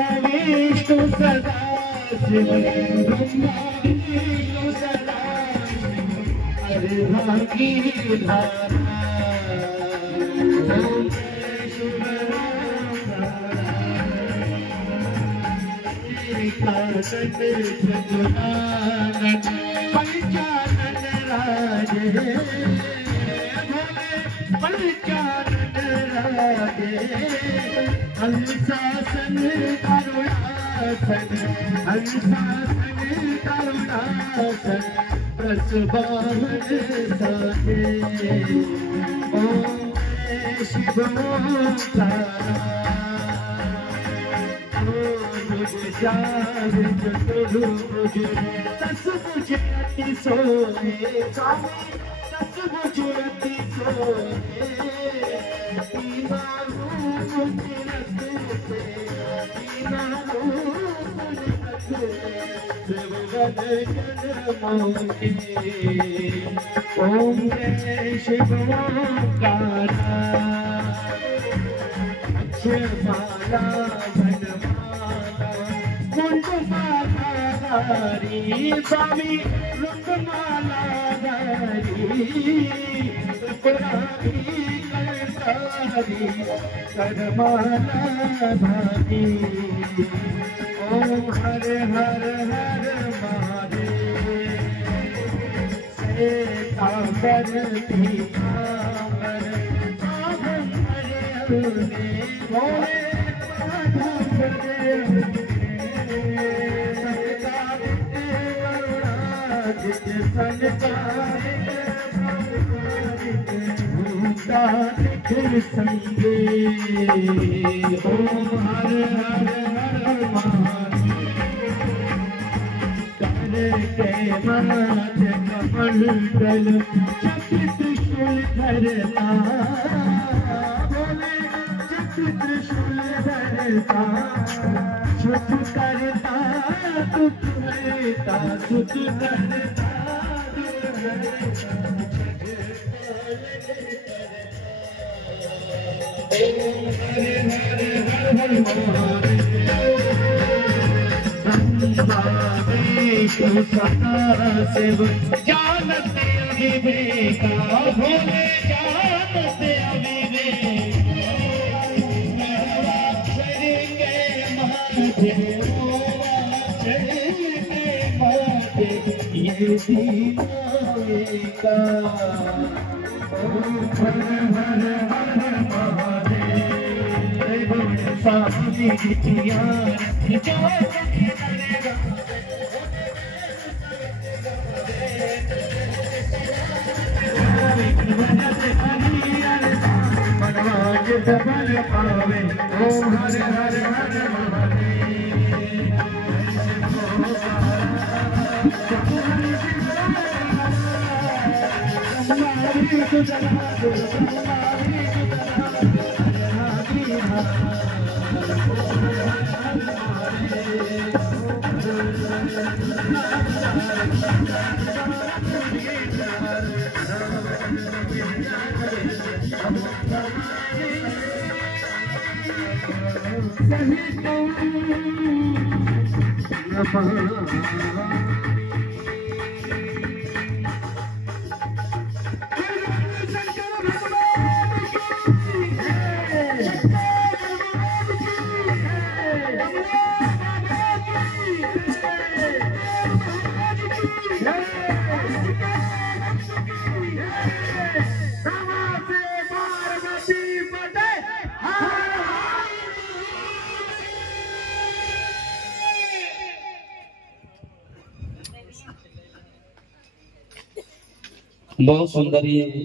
विष्णु सदा विष्णु सदा हरे भागी धारा पंचानन राजे पंचानन राजे हंसासन करुणासन हंसासन करुणासन प्रसभावन साहे ओम शिव ओंकारा दस मुझे अति सोने स्वामी दस मुझे अति सोने तीना रूप निरते तीना रूप निरते मोहे ओम जय शिव ओंकारा अक्षरमाला हरी स्वामी रुकमाला हरी करमाला धारी ओम हर हर हर महादेव से कांबर पीतांबर साधन हरे भोले संगे ओम हर हर हर महादेव के माथ कमंडल चक्र त्रिशूल धरता बोले चक्र त्रिशूल धरता सुख करता दुख हरता सुख करता हरे हरे हर हर विष्णु सदा शिव जानते अविवेका भोले जानते का हर हर हर महादेव साधु जितिया बल पावे ओम हर हर हर बहुत सुंदर ये